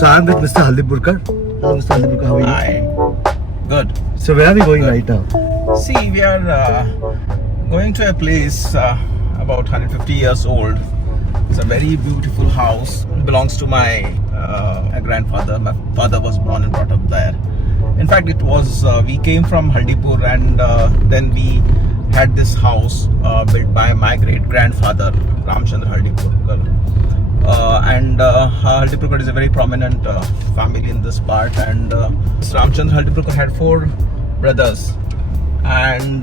So I'm with Mr. Haldipurkar. Hello, Mr. Haldipurkar. How are you? Hi. Good. So where are we going right now? See, we are going to a place about 150 years old. It's a very beautiful house. It belongs to my grandfather. My father was born and brought up there. In fact, it was we came from Haldipur, and then we had this house built by my great grandfather Ramchandra Haldipurkar. Haldipurkar is a very prominent family in this part, and Ramchandra Haldipurkar had 4 brothers, and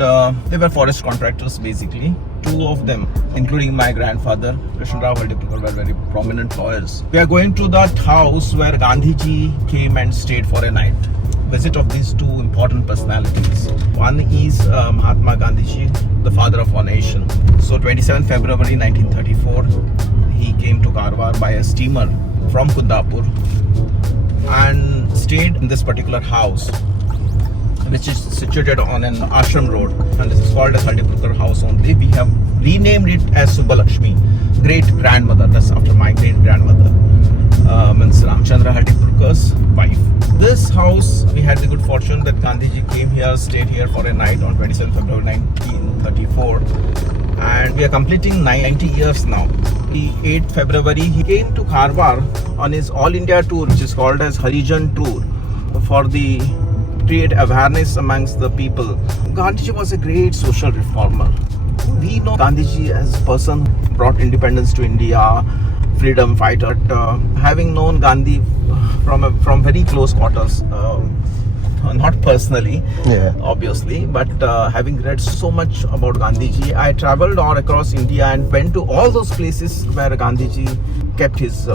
they were forest contractors basically. 2 of them, including my grandfather Krishnarao Haldipurkar, were very prominent lawyers. We are going to that house where Gandhiji came and stayed for a night. Visit of these 2 important personalities. One is Mahatma Gandhiji, the father of our nation. So 27 February 1934, he came to Karwar by a steamer from Kundapur and stayed in this particular house, which is situated on an ashram road, and this is called as Haldipurkar house only. We have renamed it as Subbalakshmi, great grandmother. That's after my great grandmother, means Ramchandra Haldipurkar's wife. This house, we had the good fortune that Gandhiji came here, stayed here for a night on 27 February 1934, and we are completing 90 years now. The 8th February, he came to Karwar on his All India tour, which is called as Harijan tour, for the create awareness amongst the people. Gandhiji was a great social reformer. We know Gandhiji as a person who brought independence to India, freedom fighter. Having known Gandhi from very close quarters, not personally, obviously, but having read so much about Gandhiji, I travelled all across India and went to all those places where Gandhiji kept his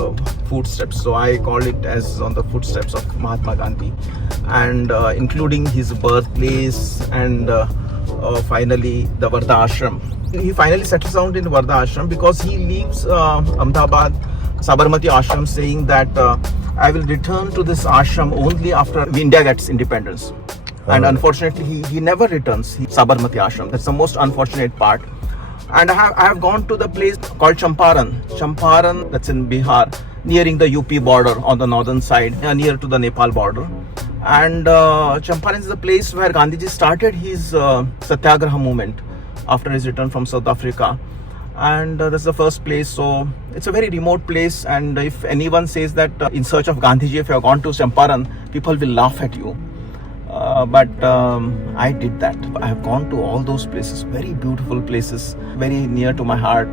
footsteps. So I call it as on the footsteps of Mahatma Gandhi, and including his birthplace and finally the Vardha Ashram. He finally settles down in Vardha Ashram because he leaves Ahmedabad Sabarmati Ashram, saying that I will return to this ashram only after India gets independence. And unfortunately, he never returns. Sabarmati Ashram. That's the most unfortunate part. And I have gone to the place called Champaran, that's in Bihar, nearing the UP border on the northern side, near to the Nepal border. And Champaran is the place where Gandhiji started his Satyagraha movement after his return from South Africa. And that's the first place. So it's a very remote place, and if anyone says that in search of Gandhiji, if you have gone to Champaran, people will laugh at you. But I did that. I have gone to all those places, very beautiful places, very near to my heart,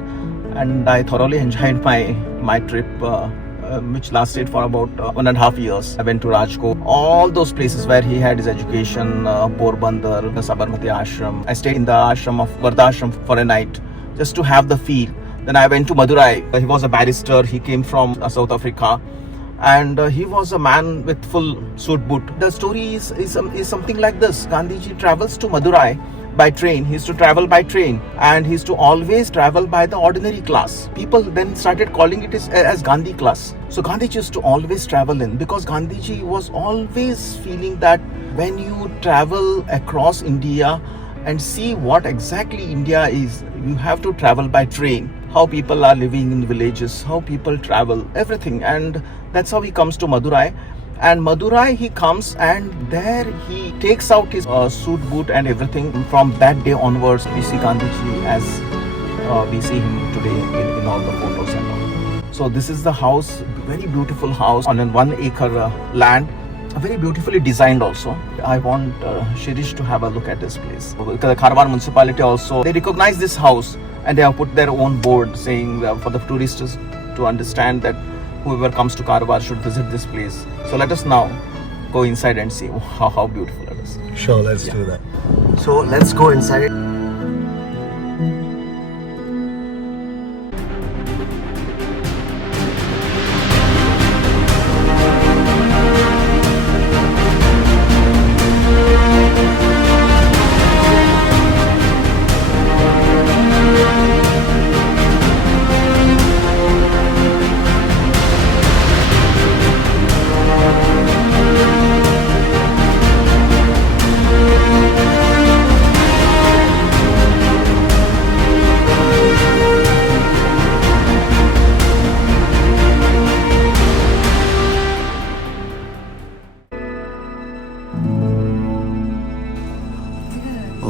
and I thoroughly enjoyed my trip, which lasted for about 1.5 years. I went to Rajkot, all those places where he had his education, Porbandar, the Sabarmati Ashram. I stayed in the ashram of Vardha Ashram for a night, just to have the feel. Then I went to Madurai. He was a barrister. He came from South Africa, and he was a man with full suit boot. The story is something like this. Gandhiji travels to Madurai by train. He used to travel by train, and he used to always travel by the ordinary class. People then started calling it as Gandhi class. So Gandhiji used to always travel in, because Gandhiji was always feeling that when you travel across India and see what exactly India is, you have to travel by train. How people are living in villages, how people travel, everything. And that's how he comes to Madurai. And Madurai he comes, and there he takes out his suit boot and everything. From that day onwards, we see Gandhiji as we see him today in all the photos and all. So this is the house, very beautiful house on a 1 acre land. Very beautifully designed also. I want Shirish to have a look at this place. The Karwar municipality also, they recognize this house, and they have put their own board saying for the tourists to understand that whoever comes to Karwar should visit this place. So let us now go inside and see how beautiful it is. Sure, let's do that. So let's go inside.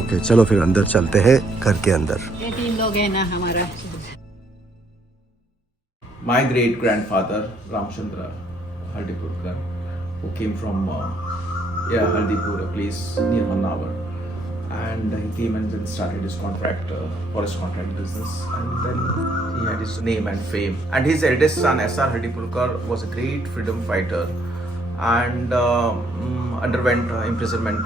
Okay चलो फिर अंदर चलते हैं घर के अंदर. ये 3 लोग हैं ना हमारा. My great grandfather Ramchandra Haldipurkar, who came from Haldipur, a place near Manawar, and he came and then started his forest contract business, and then he had his name and fame. And his eldest son S.R. Haldipurkar was a great freedom fighter, and underwent imprisonment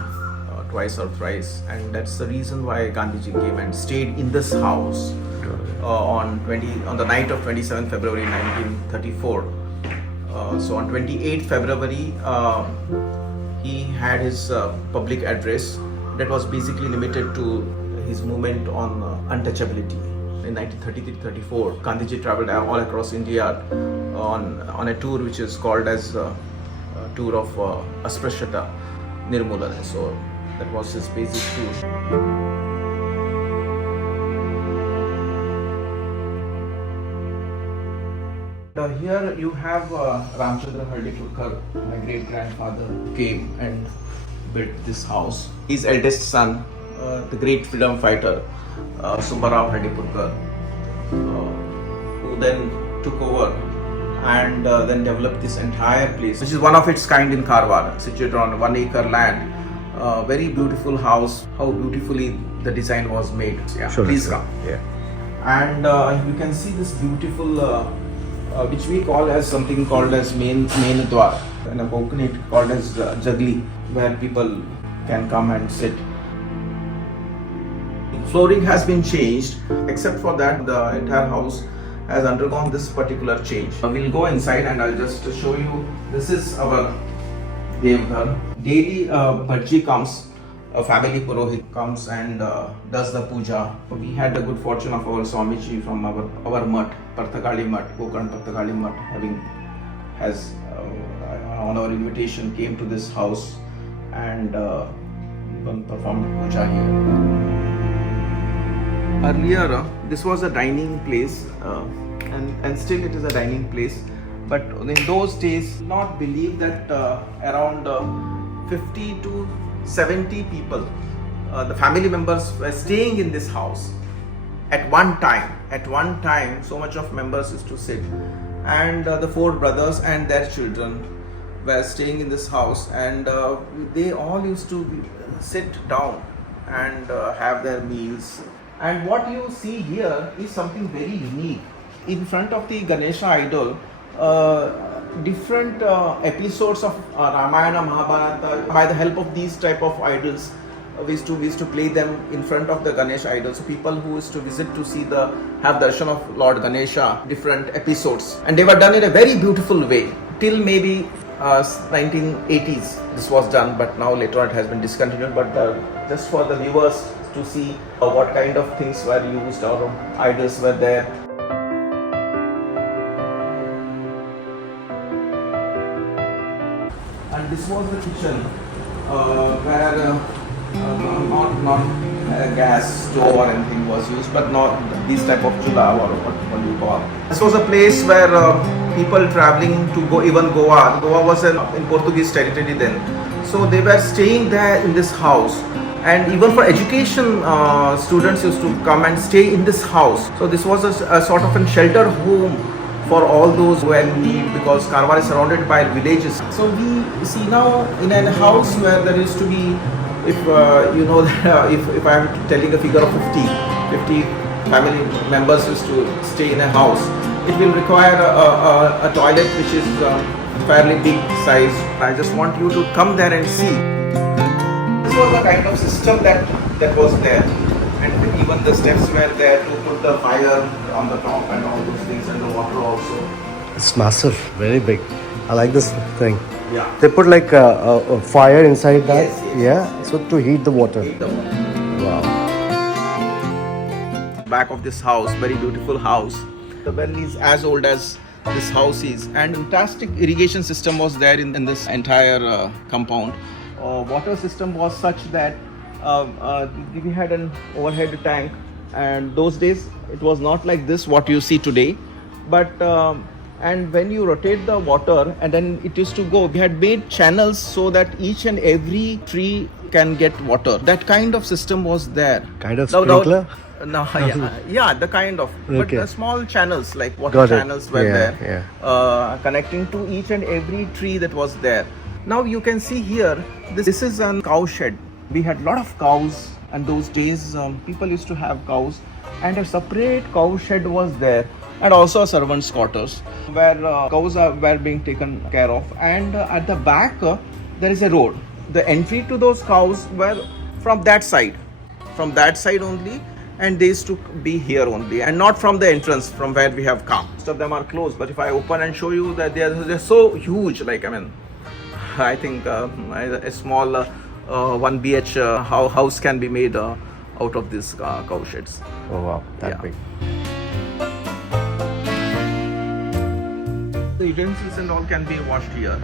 twice or thrice, and that's the reason why Gandhiji came and stayed in this house on the night of 27th February 1934. So on 28th February he had his public address that was basically limited to his movement on untouchability. In 1933-34, Gandhiji travelled all across India on a tour which is called as tour of Asprashata Nirmulana. So that was his basic tour. Here you have Ramchandra Haldipurkar, my great grandfather, came and built this house. His eldest son, the great freedom fighter Subbarao Haldipurkar, who then took over and then developed this entire place, which is one of its kind in Karwar, situated on 1 acre land. Very beautiful house. How beautifully the design was made. Yeah, sure, please sure. come. Yeah. And you can see this beautiful, which we call as something called as main dwar, and a Konkani called as jagli, where people can come and sit. Flooring has been changed. Except for that, the entire house has undergone this particular change. We'll go inside and I'll just show you. This is our Devghar. Daily Bhajji comes, a family Purohit comes and does the puja. We had the good fortune of our Swamiji from our mutt, Parthakali mutt, Kokan Parthakali mutt, has on our invitation came to this house and performed puja here. Earlier, this was a dining place, and still it is a dining place. But in those days, not believe that around 50 to 70 people, the family members were staying in this house at one time. At one time, so much of members used to sit, and the 4 brothers and their children were staying in this house, and they all used to sit down and have their meals. And what you see here is something very unique. In front of the Ganesha idol, different episodes of Ramayana, Mahabharata, by the help of these type of idols, we used to play them in front of the Ganesh idol. So people who used to visit to see have darshan of Lord Ganesha, different episodes, and they were done in a very beautiful way till maybe 1980s. This was done, but now later on it has been discontinued. But just for the viewers to see what kind of things were used or idols were there. And this was the kitchen where not gas stove or anything was used, but not these type of chula or what you call. This was a place where people traveling to even Goa. Goa was in Portuguese territory then, so they were staying there in this house. And even for education, students used to come and stay in this house. So this was a sort of a shelter home for all those who are in need, because Karwar is surrounded by villages. So we see now in a house where there used to be, if you know, if I am telling a figure of 50 family members used to stay in a house, it will require a toilet which is fairly big size. I just want you to come there and see. This was the kind of system that was there, and even the steps were there to put the fire on the top and all those things, and the water also. It's massive, very big. I like this thing. Yeah. They put like a fire inside that. Yes. Yeah. So to heat the water. Heat the water. Wow. Back of this house, very beautiful house. The well is as old as this house is, and fantastic irrigation system was there in this entire compound. Water system was such that we had an overhead tank, and those days it was not like this what you see today, but and when you rotate the water and then it is to go, we had made channels so that each and every tree can get water. That kind of system was there. Kind of sprinkler? No, yeah, the kind of, but Okay. the small channels like water Got it. channels were Yeah, there, connecting to each and every tree that was there. Now you can see here, this is a cow shed. We had a lot of cows, and those days people used to have cows, and a separate cow shed was there, and also a servants' quarters where cows were being taken care of. And at the back there is a road. The entry to those cows were from that side only, and they used to be here only, and not from the entrance from where we have come. Most of them are closed, but if I open and show you that they're so huge, like I think a small 1 BH house can be made out of these cow sheds. Oh wow, that big. The utensils and all can be washed here,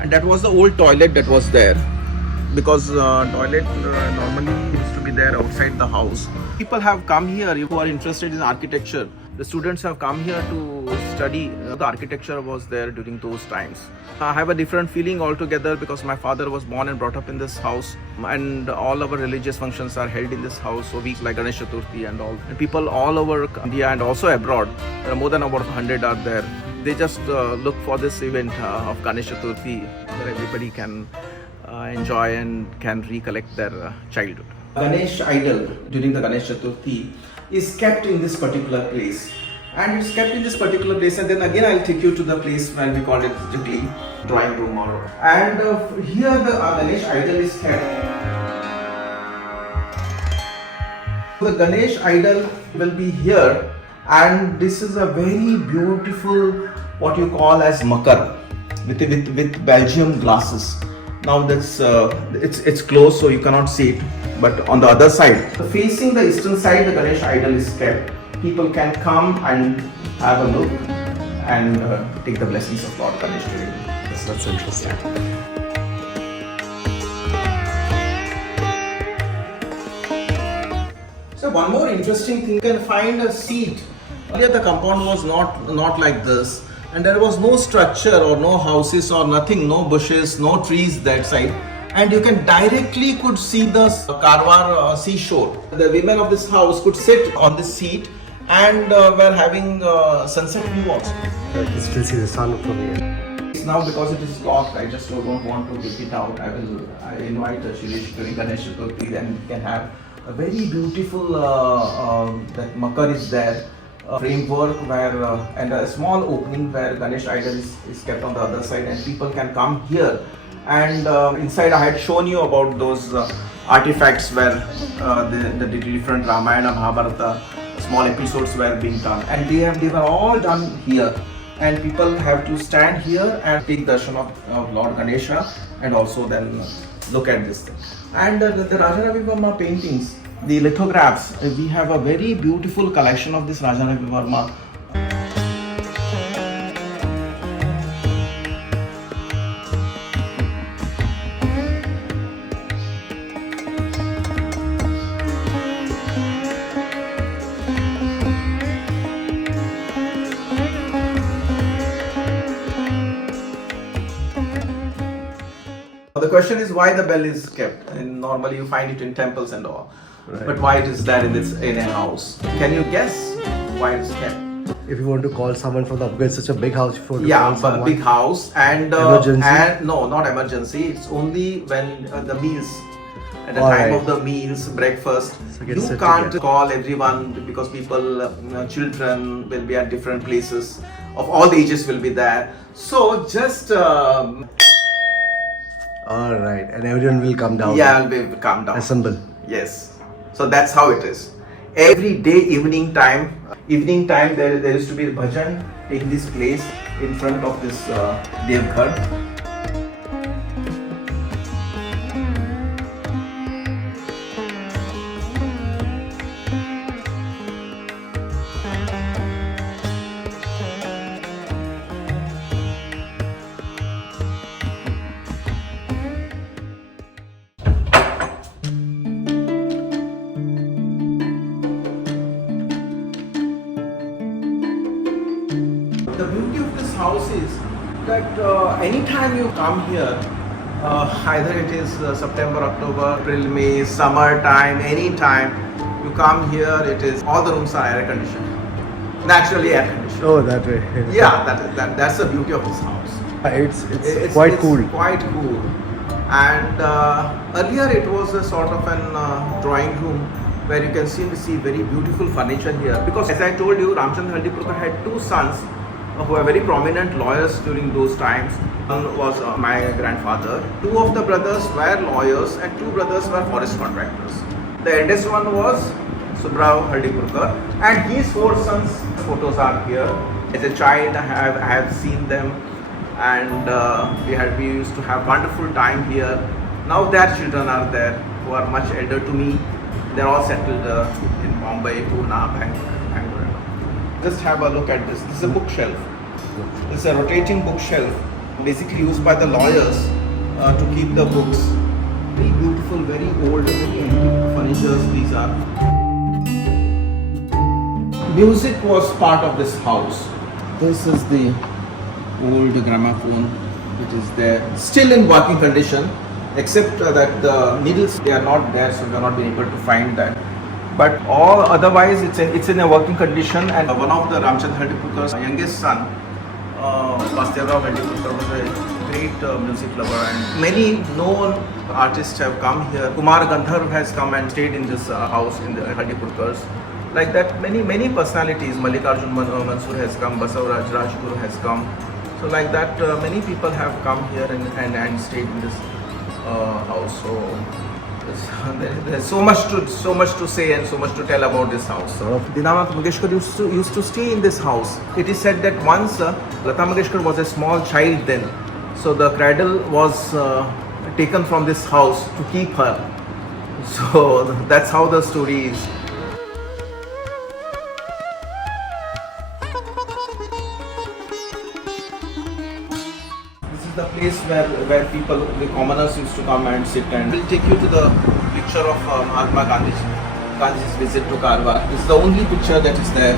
and that was the old toilet that was there, because toilet normally used to be there outside the house. People have come here who are interested in architecture. The students have come here to study. The architecture was there during those times. I have a different feeling altogether because my father was born and brought up in this house, and all our religious functions are held in this house. So weeks like Ganesh Chaturthi and all. And people all over India and also abroad, there are more than about 100 are there. They just look for this event of Ganesh Chaturthi, where everybody can enjoy and can recollect their childhood. Ganesh idol during the Ganesh Chaturthi is kept in this particular place, and it's kept in this particular place, and then again I'll take you to the place when we call it Jugli drawing room, and here the Ganesh idol is kept. The Ganesh idol will be here, and this is a very beautiful what you call as makar with Belgium glasses. Now that's it's closed, so you cannot see it. But on the other side, facing the eastern side, the Ganesh idol is kept. People can come and have a look and take the blessings of Lord Ganesh during it. That's interesting. So one more interesting thing, you can find a seat. Earlier the compound was not like this, and there was no structure or no houses or nothing, no bushes, no trees that side. And you can directly could see the Karwar seashore. The women of this house could sit on this seat and were having sunset view also. You can still see the sun from here. Now because it is locked, I just don't want to take it out. I invite Shirish during Ganesh Chaturthi, then we can have a very beautiful that makar is there. Framework where and a small opening where Ganesh idol is kept on the other side, and people can come here. And inside I had shown you about those artifacts where the different Ramayana, Mahabharata, small episodes were being done, and they were all done here. And people have to stand here and take darshan of Lord Ganesha, and also then look at this thing. And the Raja Ravi Varma paintings, the lithographs, we have a very beautiful collection of this Raja Ravi Varma. The question is why the bell is kept, and normally you find it in temples and all. Right. But why it is there in a house? Can you guess why it's kept? If you want to call someone from the upgrade, such a big house, if you want to Yeah, call but someone, big house and emergency? and no, not emergency. It's only when the meals, at the All time right. of the meals, breakfast. So get You set can't together. call everyone because people, children will be at different places. Of all the ages will be there. So just. all right, and everyone will come down. Yeah, will calm down. Assemble. Yes. So that's how it is. Every day, evening time, there used to be a bhajan taking this place in front of this Devghar. The Anytime you come here, either it is September, October, April, May, summer time, anytime you come here, it is all the rooms are air conditioned, naturally air conditioned. Oh, that way. Yeah, that's the beauty of this house. It's quite cool. Quite cool. And earlier it was a sort of an drawing room where you can see very beautiful furniture here. Because as I told you, Ramchandra Haldipurkar had two sons who were very prominent lawyers during those times. One was my grandfather. Two of the brothers were lawyers and two brothers were forest contractors. The eldest one was Subrao Haldipurkar, and his four sons' photos are here. As a child, I have seen them, and we used to have wonderful time here. Now their children are there, who are much elder to me. They're all settled in Bombay, Pune, Bangalore. Just have a look at this. This is a bookshelf. This is a rotating bookshelf, basically used by the lawyers to keep the books. Very beautiful, very old, very antique furniture these are. Music was part of this house. This is the old gramophone which is there, still in working condition, except that the needles, they are not there, so we are not been able to find that. But all otherwise it's in a working condition. And one of the Ramchandra Haldipurkar's youngest son, Vasudeva Haldipurkar, was a great music lover, and many known artists have come here. Kumar Gandhar has come and stayed in this house in the Haldipurkars. Like that, many personalities. Mallikarjun Mansur has come, Basavaraj Rajguru has come. So like that, many people have come here and stayed in this house. So there's so much to say and so much to tell about this house. Dinanath Mangeshkar used to stay in this house. It is said that once Lata Mangeshkar was a small child then, so the cradle was taken from this house to keep her. So that's how the story is. The place where people, the commoners, used to come and sit, and we'll take you to the picture of Mahatma Gandhi's visit to Karwar. This is the only picture that is there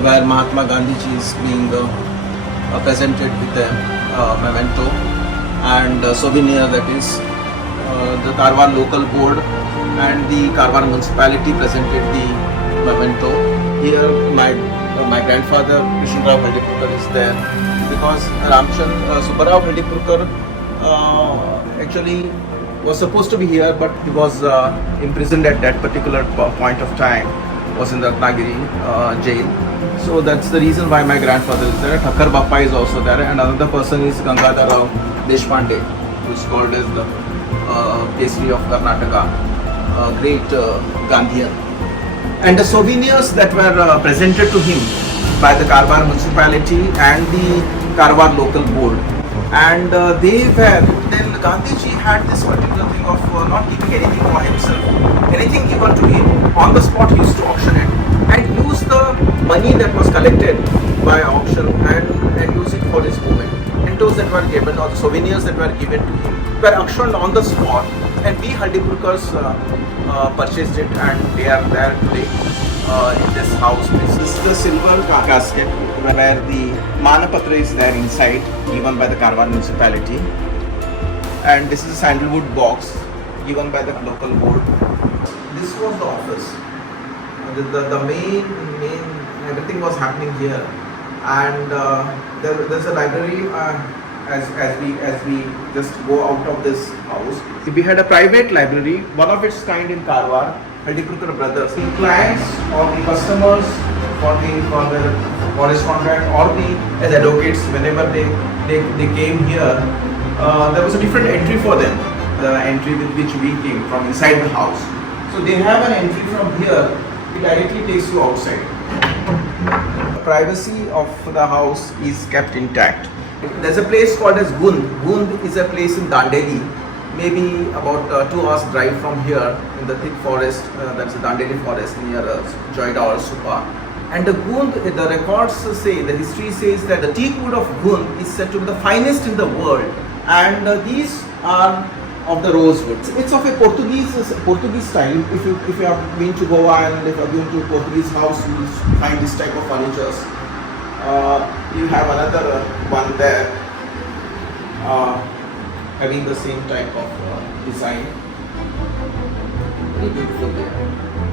where Mahatma Gandhiji is being presented with a memento and souvenir, that is the Karwar local board and the Karwar municipality presented the memento. Here my grandfather Krishnarao Haldipurkar is there, because Subbarao Haldipurkar actually was supposed to be here, but he was imprisoned at that particular point of time, was in the Ratnagiri jail. So that's the reason why my grandfather is there. Thakkar Bappa is also there, and another person is Gangadhar Rao Deshpande, who is called as the Kesari of Karnataka, great Gandhian. And the souvenirs that were presented to him by the Karwar municipality and the Karwar local board, and they were, then Gandhiji had this particular thing of not keeping anything for himself. Anything given to him, on the spot he used to auction it and use the money that was collected by auction and use it for his movement. Mementos that were given, or the souvenirs that were given to him, were auctioned on the spot, and we Haldipurkars purchased it, and they are there today in this house. This is the silver casket where the Manapatra is there inside, given by the Karwar municipality, and this is a sandalwood box given by the local board. This was the office. The main everything was happening here, and there's a library. As we just go out of this house, we had a private library, one of its kind in Karwar. Haldipurkar brothers, the clients or the customers for the forest contract or as advocates, whenever they came here, there was a different entry for them. The entry with which we came from inside the house. So they have an entry from here. It directly takes you outside. The privacy of the house is kept intact. There's a place called as Gund. Gund is a place in Dandeli, maybe about 2 hours drive from here, in the thick forest. That's the Dandeli forest near Joyda or Supa. And the Gund, the records say, the history says that the teak wood of Gund is said to be the finest in the world. And these are of the rosewood. It's of a Portuguese style. If you have been to Goa and if you have been to a Portuguese house, you will find this type of furniture. You have another one there. having the same type of design. Very beautiful there.